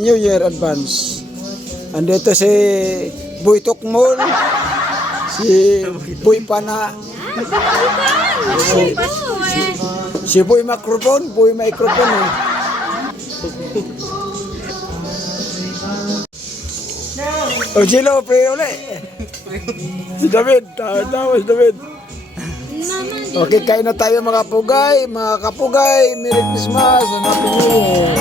Happy New Year advance. Andito si Boy Tukmol, si Boy Pana, si Boy Microphone, Boy Microphone. O Jilo, pre uli. Si David, tawa si David. Okay, kain na tayo mga kapugay, Merry Christmas and Happy New Year.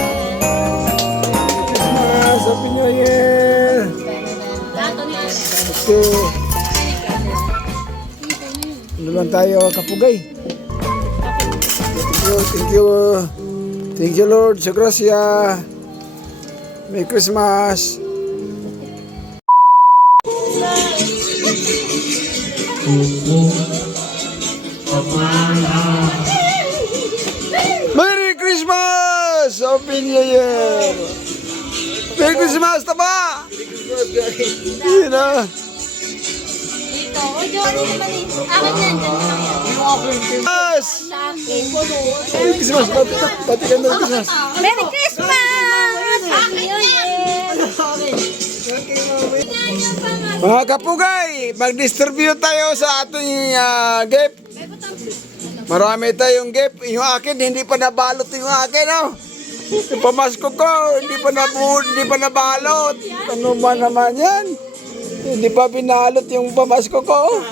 Christmas, Happy New Year. Okay. Ano lang tayo kapugay. Thank you Lord, sa grasya. Merry Christmas. Merry Christmas! Happy New Year! Merry Christmas, taba! Yun na. Dito. O, Jory naman eh. Akin yan, dyan lang yan. Christmas! Sa akin. Merry Christmas! Pati ka Merry Christmas! Merry Christmas! Happy New Year! Mga kapugay, mag-distribute tayo sa ating gift. Marami tayong gift. Yung akin, hindi pa nabalot yung akin, oh. Yung pamasko ko, hindi pa nabalot. Ano ba naman yan? Hindi pa binalot yung pamasko ko.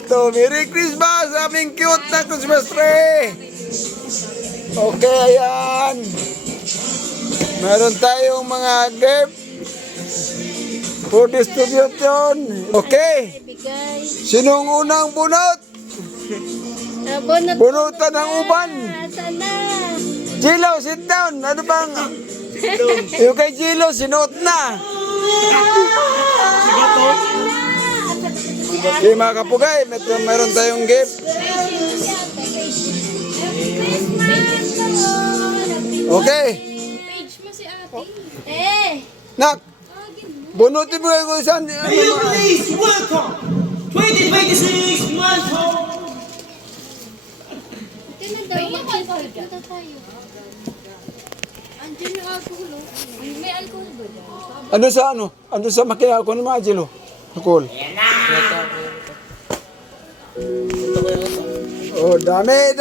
Ito, Merry Christmas! Aming cute na Christmas tree. Okay, ayan. Meron tayong mga gift for distribution. Okay. Sinong unang bunot? Bunutan ng uban. Sana. Jilo, sit down. Ano bang? Yung kay Jilo, sinuot na. Okay, mga kapugay, meron tayong gift. Okay. Page mo si ate. Eh. Nak, bunutin mo yung isang. Please welcome 2026 Month. Punta tayo. Andiyan yung alcohol. May alcohol ba dyan? Ano sa makina ko ni mga Jilo? Cool. Oh, dami.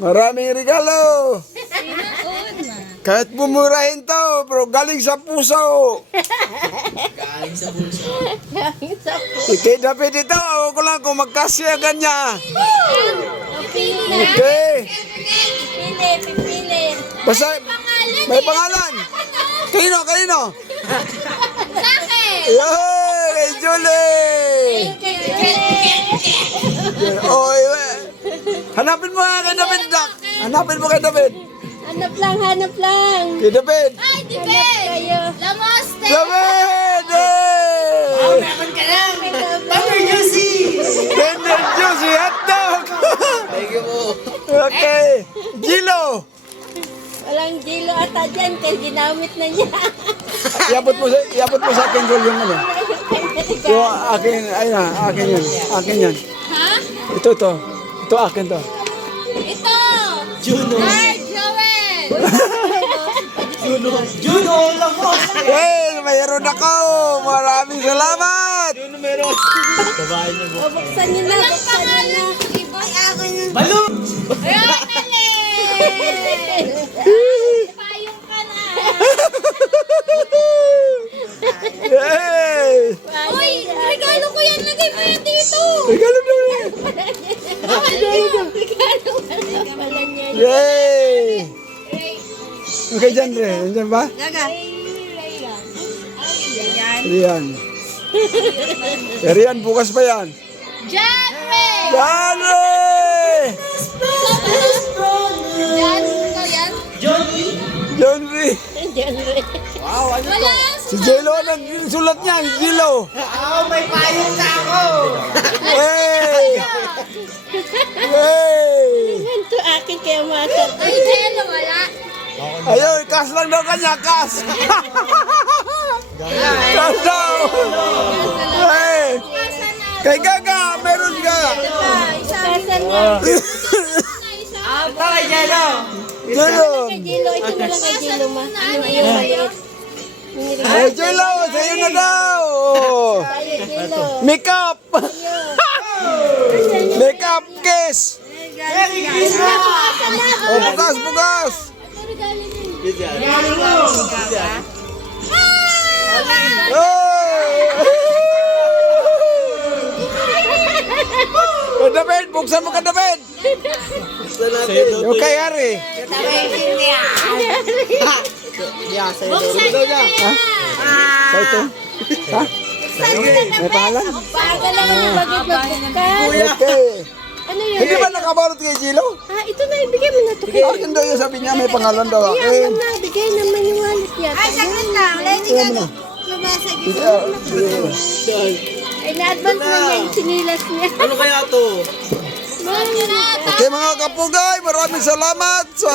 Maraming regalo. Kahit bumurahin to, bro, galing sa puso. Galing sa bulsa. Kay David ito, ako ko lang kung magkasyagan niya. Okay. Pipili. Basta, may pangalan. Kanino? Sa akin. Yay! Kay Julie! Oy, hanapin mo kay David, Dak. Hanapin mo kay David. Hanap lang. Kay David. Ay, David! Lamoste! David! Meron ka lang. Tender juicy. Tender juicy hotdog! Thank you po. Okay. Jilo! Walang Jilo ata dyan kasi ginamit na niya. Iabot mo sa akin, Jul, yung ano. Yung akin, ayun, akin yan. Ha? Ito. Ito akin to. Ito! Juno. Lord Joel! Juno lang po. Hey, mayroon ako! Maraming salamat! Juno meron. Sabahin niyo po. O, buksan niyo na. Walang pangalan. Iba, akin yun. Balloon. Ayan, mali! Payong ka na. Hey! Uy, regalo ko yan. Lagay mo yan dito. Regalo na yan! Regalo pala niya. Yay! Okay, dyan, Re. Dyan ba? Gaga. Rian. Rian, bukas pa yan. Janre! Yan, Re! Jan, ikaw yan? John Re. Wow, ano Wala. Si Jelo, nagsulat niya, si Jelo. may payong na ako. Hey! Hey! Ito akin kaya mata. Ay, Jello, wala. Ayun, kas lang daw kanya, kas. Kas daw. Hey! Kay Gaga, meron ka. Isa niya. Ito kay Jello. Jello. Kay Jello, ito na lang kay Jello, ma. Yung maliit. Ay, Jello, sa'yo na daw. Ay, Jello. Makeup. Makeup kiss. Oh, bukas, bukas. Oh, David, buksan mo ka, David. Yung kay Harry. Buksan niyo na yan. Sa ito. Ha? May pangalan? Bagal lang ang bagay magbukas. Okay. Ano yun? Hindi ba nakabalot kay Gilo? Ito na, ibigay mo na ito. Akin daw yung sabi niya, may pangalan daw. Kaya mo na, bigay naman yung wallet yata. Ay, saglit lang. Lady ka Ano? lumasag. Ay, na-advance na niya yung sinilas niya. Ano kaya to? Okay mga kapugay, maraming salamat sa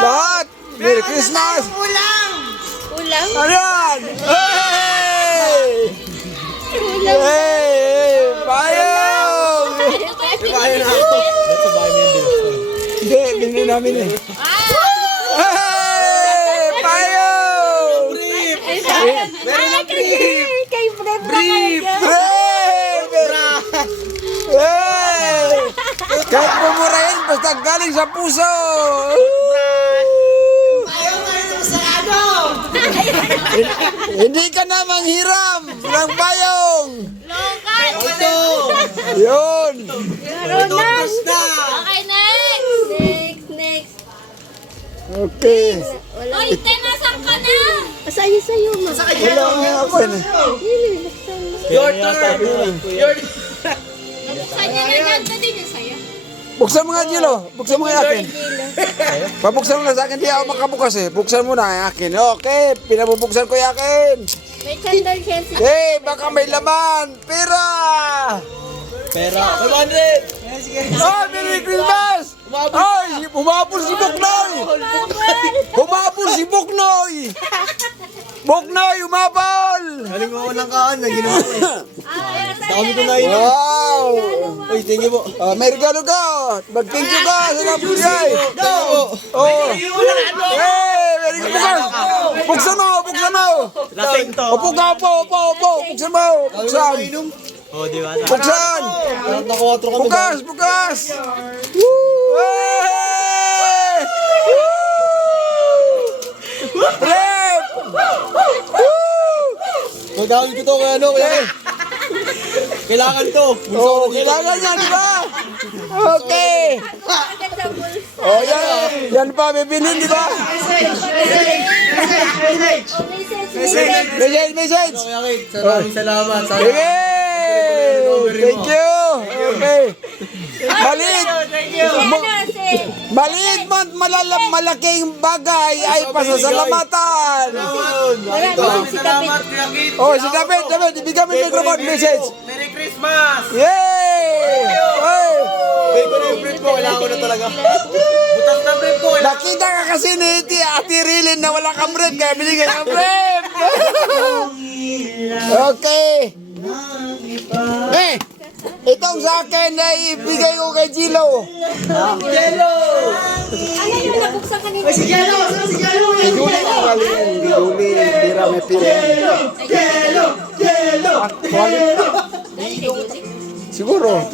lahat. Merry Christmas! Ulang. Ano yan? Hey! Ulang. Hey! Payong! Bahay na ako. Sa bahay niya din. Hindi, binili namin eh. Hey! Payong! Meron na brief. Kay Fred na Brief. Hey! Kahit bumurahin, basta galing sa puso! Hindi ka na manghiram ng payong! Ito. Yun! Toothbrush na. Okay, next. Next. Okay. Wala. Oy, nasan ka na? Sa'yo, ma. Wala nga ako yun eh. Your turn. Your Buksan niya na ganda din yung sa'yo. Buksan mo nga, Gilo. Buksan mo nga yung akin. Pabuksan mo na sa akin, di ako makabukas eh. Buksan mo na yung akin. Okay, pinabubuksan ko yung akin. May candle siya si... Hey, baka may laman. Pera! pera. 500. Oh, Merry Christmas! Ay, humabol si Buknoy! Humabol si Buknoy! Buknoy, humabol! Galing mo walang kaan na ginawa ko eh. Dami ko na inom. Wow! Uy, thank you po. May regalo ka! Mag-thank you ka sa nabigay! Go! Oh! Hey! Merry Christmas! Buksan mo! Buksan mo! Lasing to. Opo ka! Opo! Buksan mo! Buksan! Oh, di ba? Buksan! Nakuha kami. Bukas! Bukas! Woo! Hey! Woo! Rep! Woo! Magdawin ko to kaya ano, kaya kailangan to. Oh, kailangan yan, di ba? Okay. Oh, yan. Yan pa, bibilin, di ba? Message. Kaya Kate, maraming salamat. Sana. Sige. Thank you. Okay. Maliit man malaking bagay ay pasasalamatan. Maraming salamat, Kuya Kate. Oh, si David, ibigay mo yung microphone message. Merry Christmas! Yay! Hey! Bay ko na yung brief ko, kailangan ko na talaga. Butas na brief ko, kailangan Nakita ka kasi ni Ate Rilin na wala kang brief, kaya binigay ka brief. Okay. Itong sa akin ay ibigay ko kay Gilo. Jello! Ano yung nabuksan kanina? Si Jello! Si Jello! Iduli ko galing. Iduli, pira may pira. Jello! Jello! Siguro.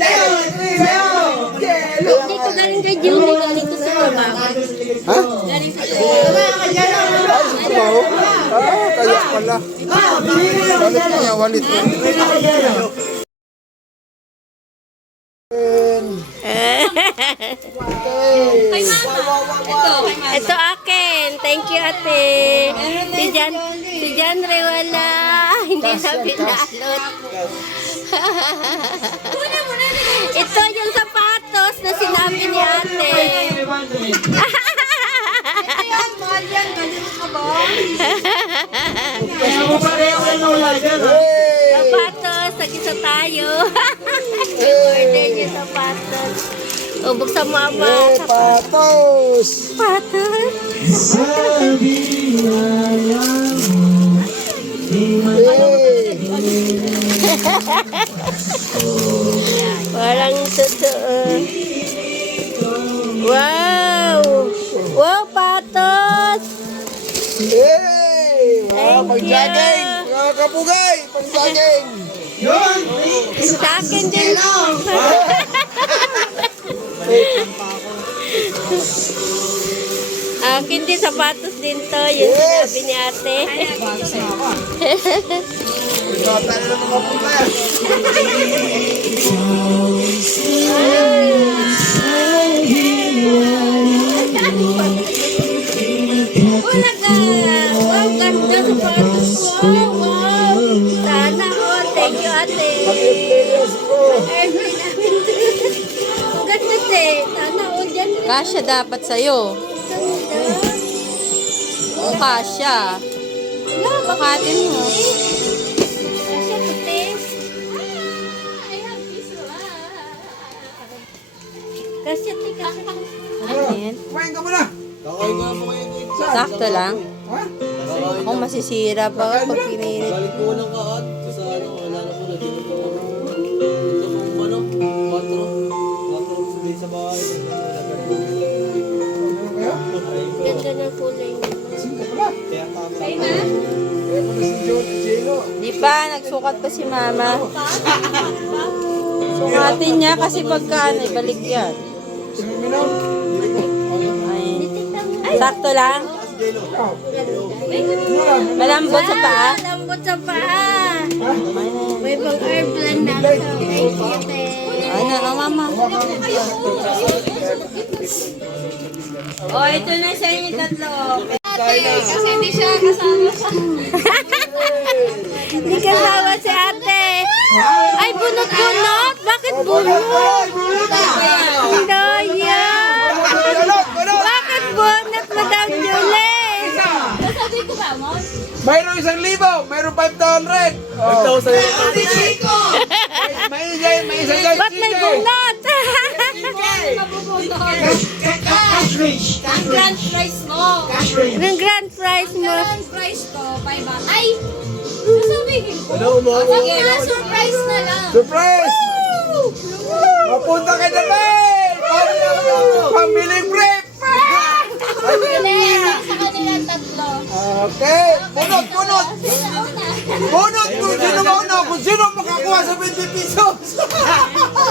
Dito galing kay Julie, galing to sa trabaho. Ha? Galing sa trabaho. Ay, sa trabaho? Kaya pala. Walit niya, walit. Kay mama. Ito, kay mama. Ito akin. Thank you, ate. Si Jan wala. Hindi na pinalot. Ito yung sapatos na sinabi ni ate. Ito yung mahal yan. Ganun ka ba? Sapatos. Nag-isa tayo. Order niya sapatos. O, buksan mo ama. Patos! Sapatos. Parang totoo. Hey! Mga Thank pang-jogging! you. Mga kapugay! Pang-jogging! Sa akin din. Akin din, sapatos din to. Yung Yes. sinabi ni ate. Bata na ng mga pugay. Wala ka. Wow, ganda sapatos ko. Wow. Sana all. Thank you, ate. Pag-experience ko. Airplane namin. Ang ganda, te. Sana all dyan. Kasya dapat sa'yo. Ganda. O, kasya. Bakatin mo. Kasi puti. Kasi tika. Ano yan? Kumain ka muna. Kakay nga mo ngayon. Sakto lang. Ha? Ako masisira pa pag pinilit. Balik ko ng kaat. Sa ano, wala na ko na dito po ako. Ito kung ano, 4 sabi sa bahay. Ganda ng kulay niya. Sino ka pala? Kaya tama. Kaya pala si Jello. Di pa, nagsukat pa si mama. Sukatin niya kasi pagka ano, balik yan. Sino minaw? Ay, sakto lang. Malambot sa paa. Lambot sa paa. May pang airplane na ako. Thank you, te. Ano, ang mama. Oh, ito na sa inyo tatlo. Kasi hindi siya kasama sa... Hindi kasama si ate. Ay, bunot-bunot. Bakit bunot? Daya. Bakit bunot, Madam Julie? Sabi ko ba, mo? Mayroong 1,000, mayroong 500. Oh. 5,000. May isang guys. Ba't may bunot? Ang grand prize mo. Anong grand prize mo? Grand prize ko, 500. Ay! Sasabihin ko. Ano mo? Sige na, surprise na lang. Surprise! Mapunta ka na ba? Pamiling brief! Pinayaan sa kanilang tatlo. Okay, bunot! Sa una. Bunot kung sino mauna, kung sino makakuha sa 20 pesos!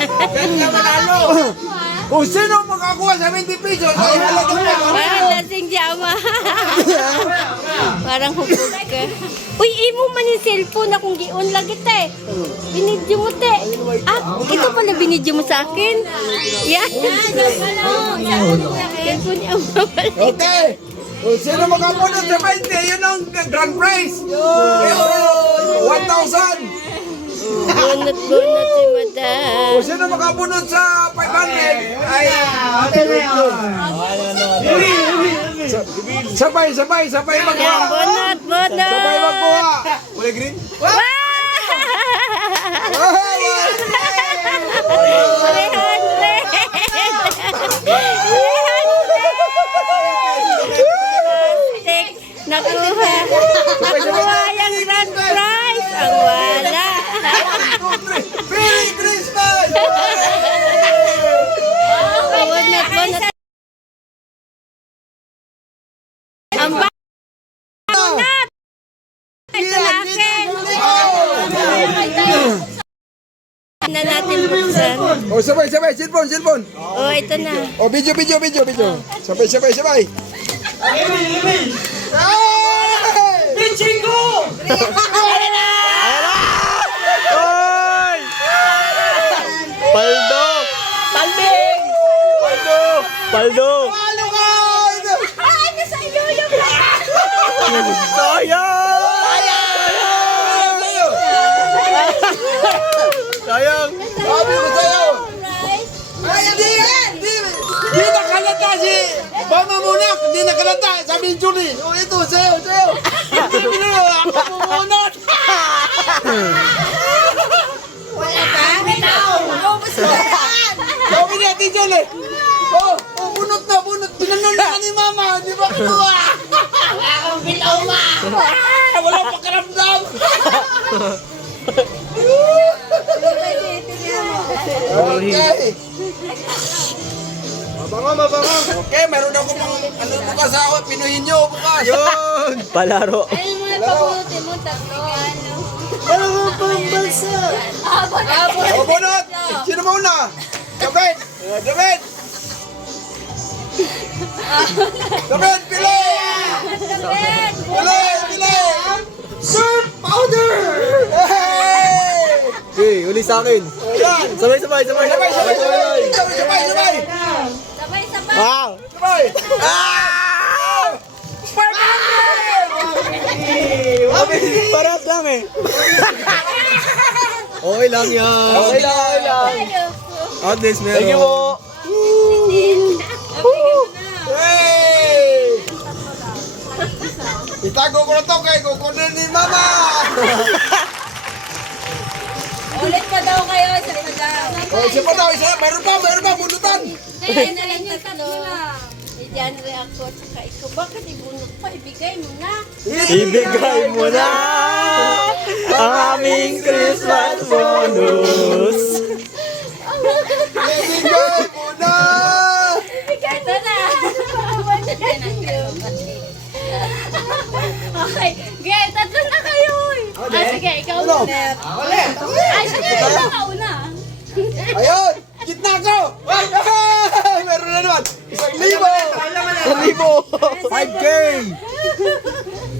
Kaya manalo! Kung sino makakuha sa 20 pesos, ay halaga pa! Parang lasing jama. Parang hubog ka. Uy, imo man yung cellphone na kung gion lagi te. Binidyo mo te. Ah, ito pala binidyo mo sa akin. Yan. Cellphone niya mawala. Okay! Kung sino makapunod sa 20, yun ang grand prize! 1,000! Bunot-bunot si madam. Kung sino makapunod sa 500, ay... Sabay magkuha! Yan, bunot-bunot. Sabay magkuha! Kulay green? Nakuha. Nakuha yung grand prize. Ang wala. Merry Christmas! Bunot-bunot. Ang bunot. Ito na akin. Na natin buksan. Oh, sabay, cellphone. Oh, ito na. Oh, video. Sabay. Paldo! Palbing! Paldo! Ay, nasa iyo yung Sayang! Sabi ko sa'yo! Ay, hindi nakalata si Mama Munak, hindi nakalata. Sabi ni Julie, oh, ito, sa'yo. Hindi na, ako pumunot. Wala ka? Ubus mo yan. Sabi ni Ate Julie, bunot. Pinanon na ka ni Mama, di ba kinuha? Wala akong biloma. Wala pa karamdam. Okay. Okay, meron ako pang ano bukas ako, pinuhin nyo bukas. Yun. Palaro. Ayun mo na pabuti mo, tatlo. Ano? Palaro pang bansa. O, bunot! Sino mauna? David! David! David, pili! Pili! Pili! Surf powder! Hey! Hey, uli sa akin. Ayan! Sabay, sabay, sabay. Sabay, sabay, sabay! Sabay, sabay! Sabay-sabay. Wow. Sabay! Ah! Paras lang eh. Okay lang yan. Okay lang, okay lang. At least meron. Thank you po. Hey! Itago ko na to kay kukunin ni Mama! Ulit pa daw kayo, isa pa daw. O, isa pa daw, isa. Meron pa, bunutan. Kaya na lang yung tatlo. Si Janre ako, saka ikaw. Bakit ibunot pa? Ibigay mo na. Ibigay mo na ang aming Christmas bonus. Ibigay mo na! Ito na. Okay, sige, tatlo na kayo. Sige, ikaw muna. Ay, sige, ikaw ka una. Ayun! Gitna ko! Meron na naman! 1,000!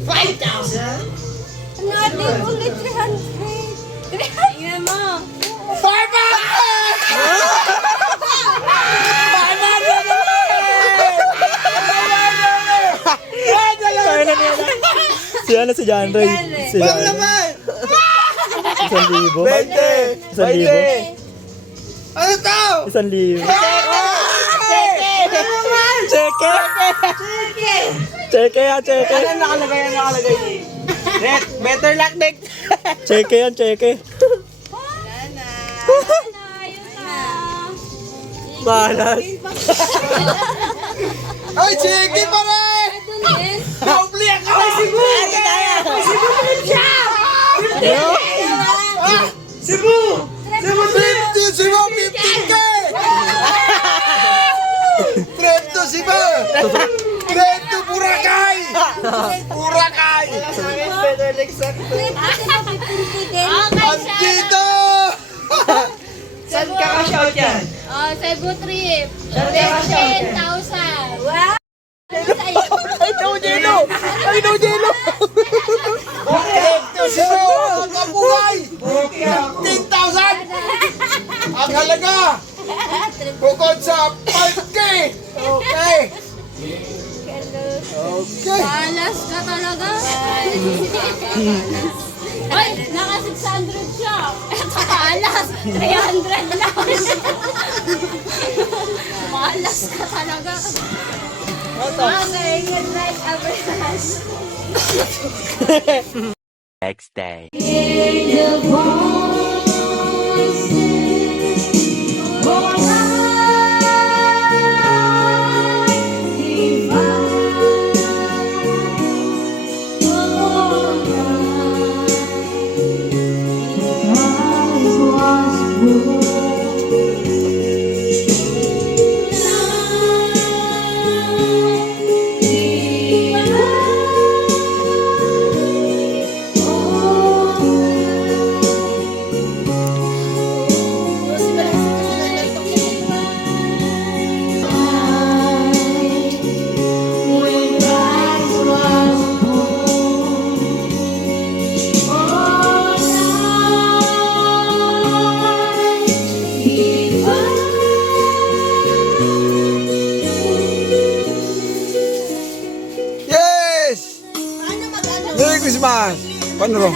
5K! Natin ulit 300. Tingnan mo. 500! Si ano si John Ray? Si John Ray. 1,000. 1,000. Ano to? 1,000. Cheke! Cheke yan, cheke. Ano nakalagay? Better luck next! Cheke yan, cheke. Ayun na. Malas. Ay, sige pa rin! Ito din. Doble ako! Ay, Cebu! Ay, Cebu pa rin siya! Cebu! Cebu 50! Cebu 15K! Trip to Cebu! Trip to Boracay! Boracay! Andito! Saan ka ka-shout yan? Cebu trip. 10,000. Wow! Ay, no Jelo! Ay, no Jelo! Trip to Cebu! Ang kabuhay! 15,000! Ang halaga! Bukod sa 5K! Okay! Okay! Palas ka talaga. Ay, naka 600 siya. Ito palas. 300 lang. Palas ka talaga. Okay, good night, average. Next day. Yes! Merry Christmas! Paano ro?